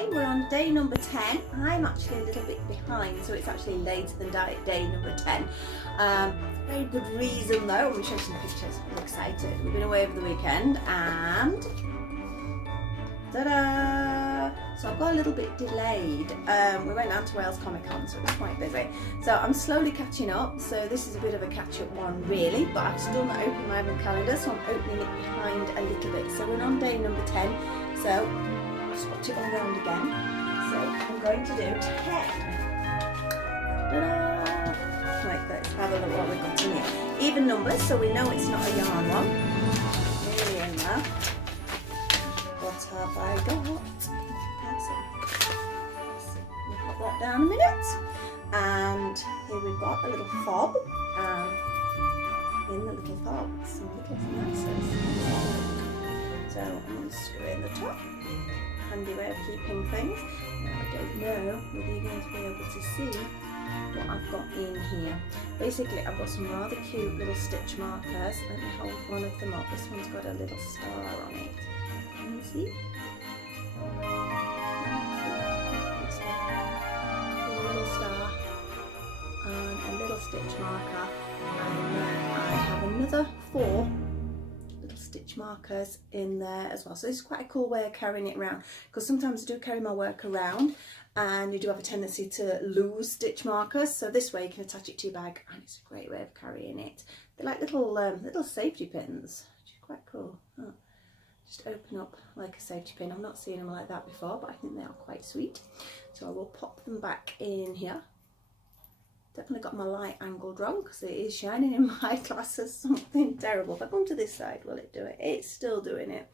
Hi, we're on day number 10. I'm actually a little bit behind, so it's actually later than day number 10. Very good reason though. I'm going to show you some pictures. I'm excited. We've been away over the weekend and ta-da! So I've got a little bit delayed. We went down to Wales Comic Con, so it was quite busy. So I'm slowly catching up. So this is a bit of a catch-up one really, but I've still not opened my own calendar, so I'm opening it behind a little bit. So we're on day number 10. So I'll swatch it all around again. So I'm going to do 10. Ta-da! Right, let's have a look what we've got in here. Even numbers, so we know it's not a yarn one. Nearly in there. What have I got? We'll pop that down a minute. And here we've got a little fob. In the little fob, some little nices. So I'm going to screw in the top. Handy way of keeping things. Now I don't know whether you're going to be able to see what I've got in here. Basically I've got some rather cute little stitch markers. Let me hold one of them up. This one's got a little star on it. Can you see? A little star and a little stitch marker, and then I have another 4 little stitch markers in there as well. So this is quite a cool way of carrying it around, because sometimes I do carry my work around and you do have a tendency to lose stitch markers, so this way you can attach it to your bag and it's a great way of carrying it. They're like little safety pins, which is quite cool. Oh, just open up like a safety pin. I've not seen them like that before, but I think they are quite sweet. So I will pop them back in here. Definitely got my light angled wrong because it is shining in my glasses something terrible. If I come to this side, will it do it? It's still doing it.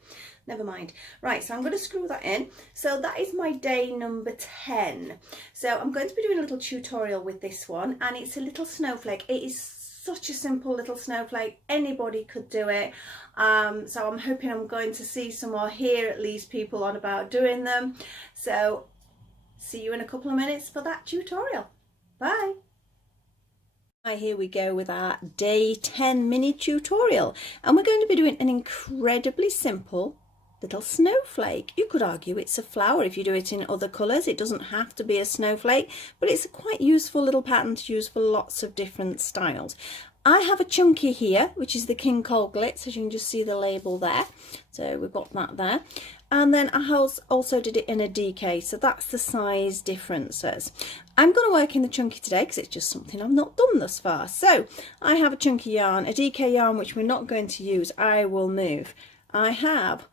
Never mind. Right, so I'm going to screw that in. So that is my day number 10. So I'm going to be doing a little tutorial with this one, and it's a little snowflake. It is such a simple little snowflake. Anybody could do it. So I'm hoping I'm going to see some more here, at least people on about doing them. So see you in a couple of minutes for that tutorial. Bye. Here we go with our day 10 mini tutorial, and we're going to be doing an incredibly simple little snowflake. You could argue it's a flower if you do it in other colours. It doesn't have to be a snowflake, but it's a quite useful little pattern to use for lots of different styles. I have a chunky here, which is the King Cole Glitz, as you can just see the label there. So we've got that there. And then I also did it in a DK, so that's the size differences. I'm going to work in the chunky today because it's just something I've not done thus far. So I have a chunky yarn, a DK yarn, which we're not going to use. I will move. I have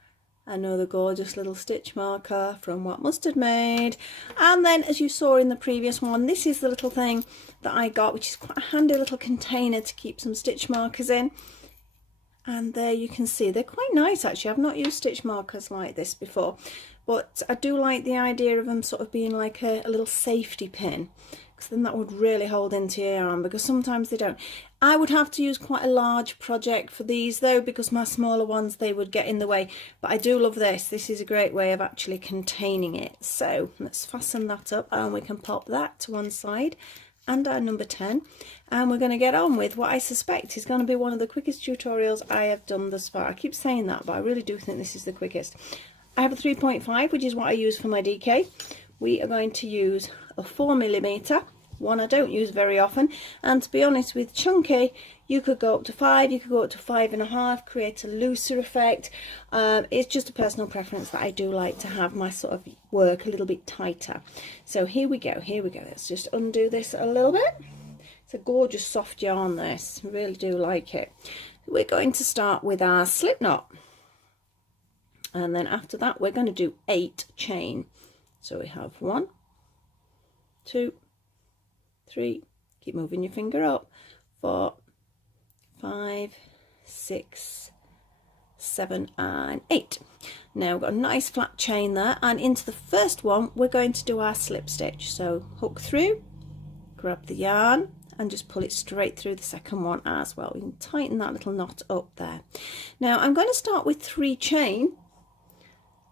another gorgeous little stitch marker from What Mustard Made, and then as you saw in the previous one, this is the little thing that I got, which is quite a handy little container to keep some stitch markers in. And there you can see they're quite nice actually. I've not used stitch markers like this before, but I do like the idea of them sort of being like a little safety pin, because then that would really hold into your yarn, because sometimes they don't. I would have to use quite a large project for these though, because my smaller ones, they would get in the way. But I do love this. This is a great way of actually containing it. So let's fasten that up and we can pop that to one side, and our number 10, and we're going to get on with what I suspect is going to be one of the quickest tutorials I have done thus far. I keep saying that, but I really do think this is the quickest. I have a 3.5, which is what I use for my DK. We are going to use a 4mm, one I don't use very often, and to be honest, with chunky you could go up to 5, you could go up to 5.5, create a looser effect. It's just a personal preference that I do like to have my sort of work a little bit tighter. So here we go, let's just undo this a little bit. It's a gorgeous soft yarn this, I really do like it. We're going to start with our slip knot, and then after that we're going to do 8 chain. So we have 1, 2, 3, keep moving your finger up, 4, 5, 6, 7 and 8. Now we've got a nice flat chain there, and into the first one we're going to do our slip stitch. So hook through, grab the yarn and just pull it straight through the second one as well. We can tighten that little knot up there. Now I'm going to start with 3 chain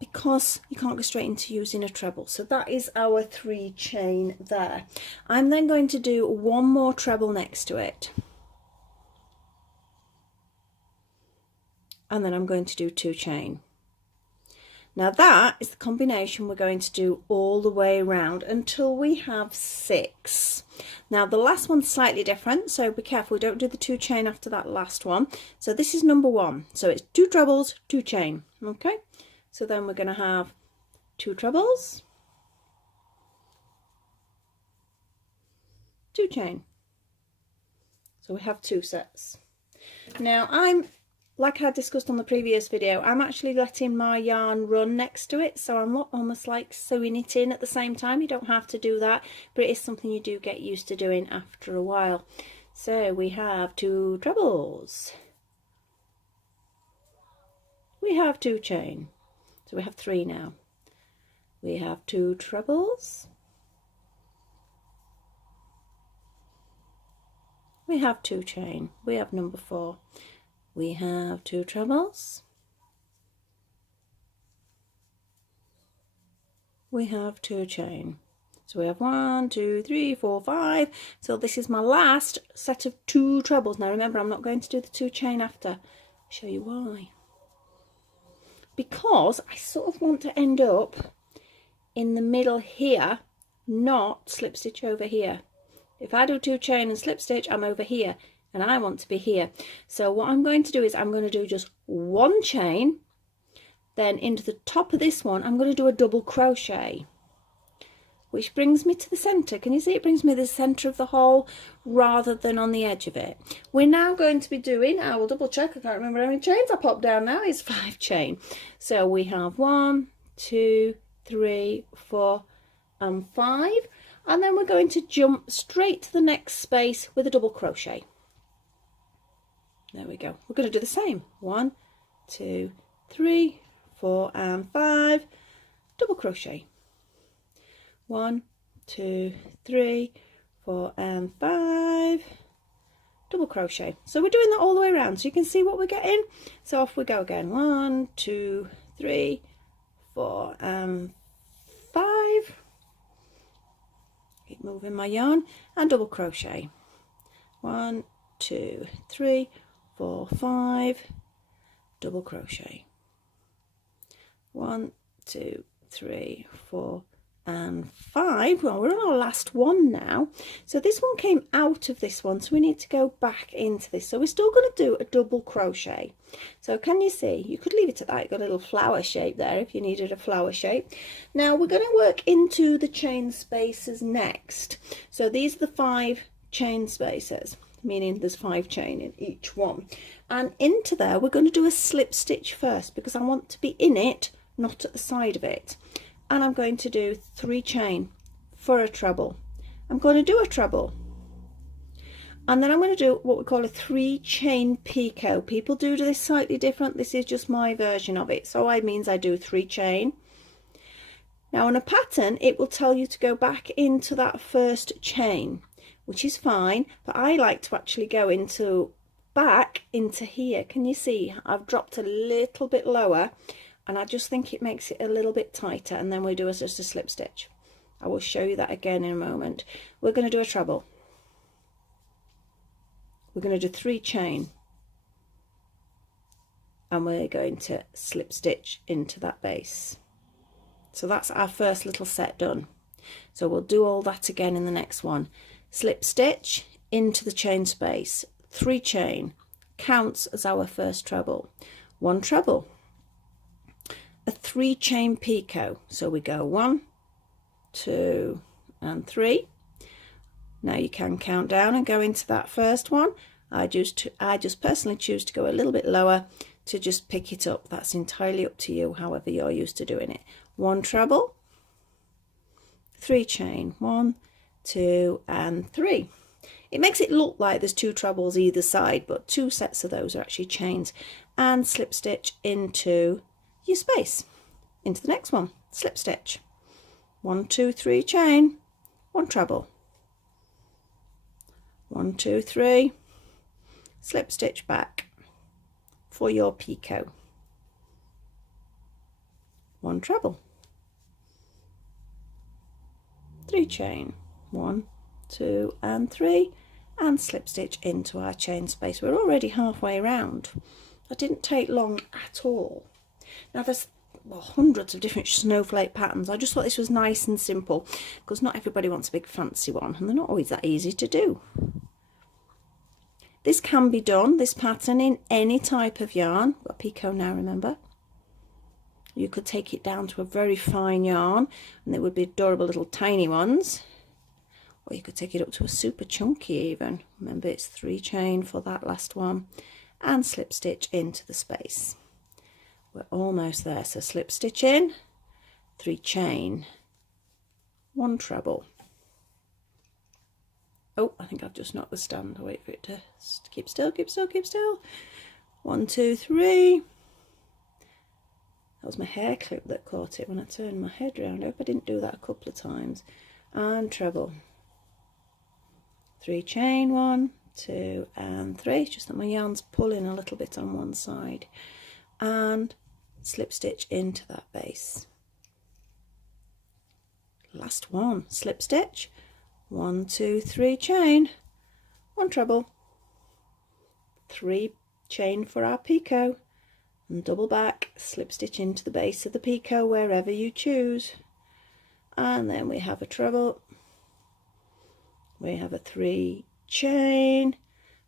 because you can't go straight into using a treble. So that is our 3 chain there. I'm then going to do 1 more treble next to it, and then I'm going to do 2 chain. Now that is the combination we're going to do all the way around until we have 6. Now the last one's slightly different, so be careful, we don't do the 2 chain after that last one. So this is number 1, so it's 2 trebles, 2 chain. Okay, so then we're going to have 2 trebles, 2 chain. So we have 2 sets. Now like I discussed on the previous video, I'm actually letting my yarn run next to it, so I'm almost like sewing it in at the same time. You don't have to do that, but it is something you do get used to doing after a while. So we have 2 trebles, we have 2 chain, so we have 3 now. We have 2 trebles, we have 2 chain, we have number 4. We have 2 trebles, we have 2 chain. So we have 1, 2, 3, 4, 5. So this is my last set of 2 trebles. Now remember, I'm not going to do the 2 chain after. I'll show you why. Because I sort of want to end up in the middle here, not slip stitch over here. If I do 2 chain and slip stitch, I'm over here. And I want to be here. So what I'm going to do is I'm going to do just 1 chain, then into the top of this one I'm going to do a double crochet, which brings me to the center. Can you see it brings me to the center of the hole rather than on the edge of it? We're now going to be doing, I will double check, I can't remember how many chains I popped down now, it's 5 chain. So we have 1, 2, 3, 4 and 5, and then we're going to jump straight to the next space with a double crochet. There we go. We're going to do the same. 1, 2, 3, 4 and 5, double crochet. 1, 2, 3, 4 and 5, double crochet. So we're doing that all the way around so you can see what we're getting. So off we go again. 1, 2, 3, 4 and 5. Keep moving my yarn and double crochet. 1, 2, 3, 4, 5, double crochet. 1, 2, 3, 4 and 5. Well, we're on our last one now, so this one came out of this one, so we need to go back into this. So we're still going to do a double crochet. So can you see, you could leave it at that, you've got a little flower shape there if you needed a flower shape. Now we're going to work into the chain spaces next. So these are the 5 chain spaces, meaning there's 5 chain in each one, and into there we're going to do a slip stitch first because I want to be in it, not at the side of it. And I'm going to do 3 chain for a treble. I'm going to do a treble, and then I'm going to do what we call a 3 chain picot. People do this slightly different, this is just my version of it. So it means I do 3 chain. Now on a pattern it will tell you to go back into that first chain, which is fine, but I like to actually go back into here. Can you see I've dropped a little bit lower, and I just think it makes it a little bit tighter, and then we do just a slip stitch. I will show you that again in a moment. We're going to do a treble, we're going to do 3 chain, and we're going to slip stitch into that base. So that's our first little set done. So we'll do all that again in the next one. Slip stitch into the chain space, 3 chain, counts as our first treble. 1 treble, a 3 chain picot. So we go 1, 2 and 3. Now you can count down and go into that first one. I just personally choose to go a little bit lower to just pick it up. That's entirely up to you, however you're used to doing it. 1 treble, 3 chain, 1, 2 and 3. It makes it look like there's 2 trebles either side, but 2 sets of those are actually chains. And slip stitch into your space, into the next one. Slip stitch, 1, 2, 3 chain, 1 treble, 1, 2, 3, slip stitch back for your picot, 1 treble, 3 chain, 1, 2 and 3, and slip stitch into our chain space. We're already halfway around. That didn't take long at all. Now there's well, hundreds of different snowflake patterns. I just thought this was nice and simple because not everybody wants a big fancy one, and they're not always that easy to do. This can be done, this pattern, in any type of yarn. Got picot now, remember. You could take it down to a very fine yarn and they would be adorable little tiny ones. Or you could take it up to a super chunky even. Remember, it's 3 chain for that last one. And slip stitch into the space. We're almost there. So slip stitch in, 3 chain, 1 treble. Oh, I think I've just knocked the stand. I'll wait for it to keep still, keep still, keep still. 1, 2, 3. That was my hair clip that caught it when I turned my head round. I hope I didn't do that a couple of times. And treble. 3 chain, 1, 2 and 3. Just that my yarn's pulling a little bit on one side. And slip stitch into that base. Last one, slip stitch. 1, 2, 3 chain, 1 treble, 3 chain for our picot, and double back, slip stitch into the base of the picot wherever you choose, and then we have a treble, we have a 3 chain,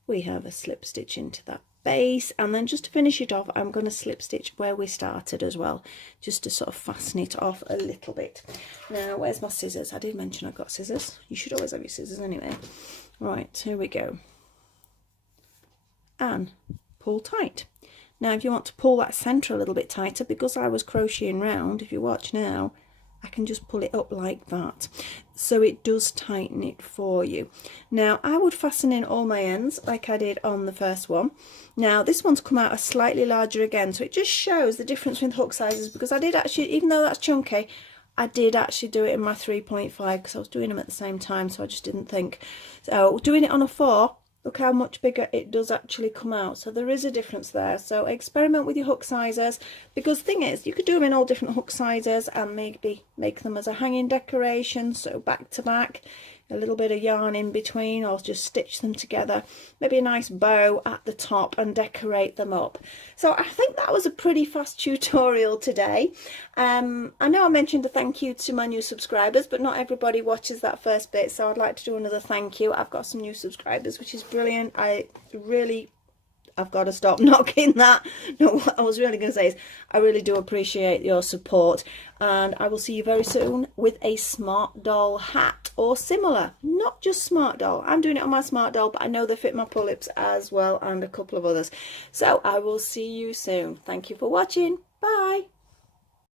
we have a slip stitch into that base, and then just to finish it off I'm going to slip stitch where we started as well, just to sort of fasten it off a little bit. Now where's my scissors? I did mention I've got scissors. You should always have your scissors anyway. Right, here we go. And pull tight. Now if you want to pull that centre a little bit tighter, because I was crocheting round, if you watch now, I can just pull it up like that, so it does tighten it for you. Now I would fasten in all my ends like I did on the first one. Now this one's come out a slightly larger again, so it just shows the difference with hook sizes, because I did actually, even though that's chunky, I did actually do it in my 3.5 because I was doing them at the same time, so I just didn't think. So doing it on a 4, look how much bigger it does actually come out. So there is a difference there. So experiment with your hook sizes, because the thing is, you could do them in all different hook sizes and maybe make them as a hanging decoration, so back to back, a little bit of yarn in between, or just stitch them together, maybe a nice bow at the top and decorate them up. So I think that was a pretty fast tutorial today. I know I mentioned a thank you to my new subscribers, but not everybody watches that first bit, so I'd like to do another thank you. I've got some new subscribers, which is brilliant. I've got to stop knocking that. No, what I was really going to say is I really do appreciate your support, and I will see you very soon with a Smart Doll hat or similar. Not just Smart Doll. I'm doing it on my Smart Doll, but I know they fit my pull-ups as well, and a couple of others. So I will see you soon. Thank you for watching. Bye.